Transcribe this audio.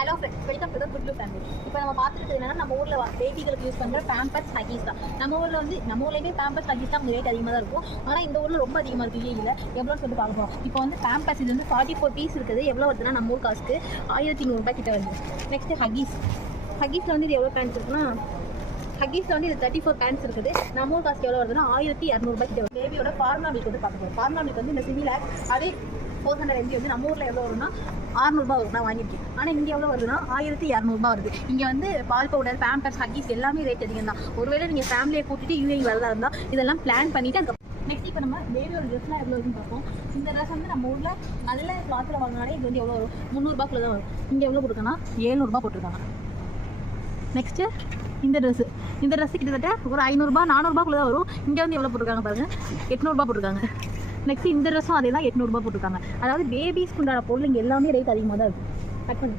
Hello friends, welcome to the good family. இப்போ நம்ம பார்த்துட்டு என்னன்னா, நம்ம ஊரில் பேபிகளுக்கு யூஸ் பண்ணுற பேம்பர்ஸ் ஹக்கீஸ் தான். நம்ம ஊர்லேயுமே பேம்பர்ஸ் ஹக்கீஸ் தான் ரேட் அதிகமாக தான் இருக்கும். ஆனால் இந்த ஊரில் ரொம்ப அதிகமாக இருக்குது. இல்லை எவ்வளோன்னு சொல்லிட்டு பார்ப்போம். இப்போ வந்து பேம்பர்ஸ் இது வந்து 44 பீஸ் இருக்குது. எவ்வளோ வருதுன்னா நம்ம ஊர் காசுக்கு 1300 கிட்ட வருது. நெக்ஸ்ட்டு ஹக்கீஸில் வந்து இது எவ்வளோ பேண்ட்ஸ் இருக்குன்னா, ஹக்கீஸில் வந்து இது 34 பேண்ட்ஸ் இருக்குது. நம்ம ஊர் காசுக்கு எவ்வளோ வருதுன்னா 1200 கிட்ட வருது. பேபியோட ஃபார்முலா மில்க் வந்து பார்க்க போகிறோம். ஃபார்முலா மில்க் வந்து இந்த சிமிலாக் அதே 400 ml வந்து நம்ம ஊரில் எவ்வளோ வரும்னா 600 வரும். நான் வாங்கியிருக்கேன். ஆனால் இங்கே எவ்வளோ வருதுன்னா 1200 வருது. இங்கே வந்து பால் பவுடர், பேம்பர்ஸ், ஹக்கீஸ் எல்லாமே ரேட் அதிகம் தான். ஒருவேளை நீங்கள் ஃபேமிலியை கூட்டிட்டு யூஏஇ வரதா இருந்தால் இதெல்லாம் பிளான் பண்ணிவிட்டு அதுக்கப்புறம் நெக்ஸ்ட் இப்போ நம்ம பேபியோட ட்ரெஸ்லாம் எவ்வளோ இருக்குன்னு பார்ப்போம். இந்த ட்ரெஸ் வந்து நம்ம ஊரில் நல்ல கிளாத்தில் வாங்கினாலே இது வந்து எவ்வளோ வரும், 300 தான் வரும். இங்கே எவ்வளோ போட்டிருக்காங்கன்னா 700 போட்டிருக்காங்க. நெக்ஸ்ட்டு இந்த ட்ரெஸ்ஸு கிட்டத்தட்ட ஒரு 500 400 தான் வரும். இங்கே வந்து எவ்வளோ போட்டிருக்காங்க பாருங்கள், 800 போட்டிருக்காங்க. நெக்ஸ்ட் இந்த ட்ரெஸ்ஸும் அதே தான் 800 போட்டிருக்காங்க. அதாவது பேபிஸ்க்கு உண்டான பொருள் இங்கே எல்லாமே ரேட் அதிகமாக தான் இருக்குது. கட் பண்ணி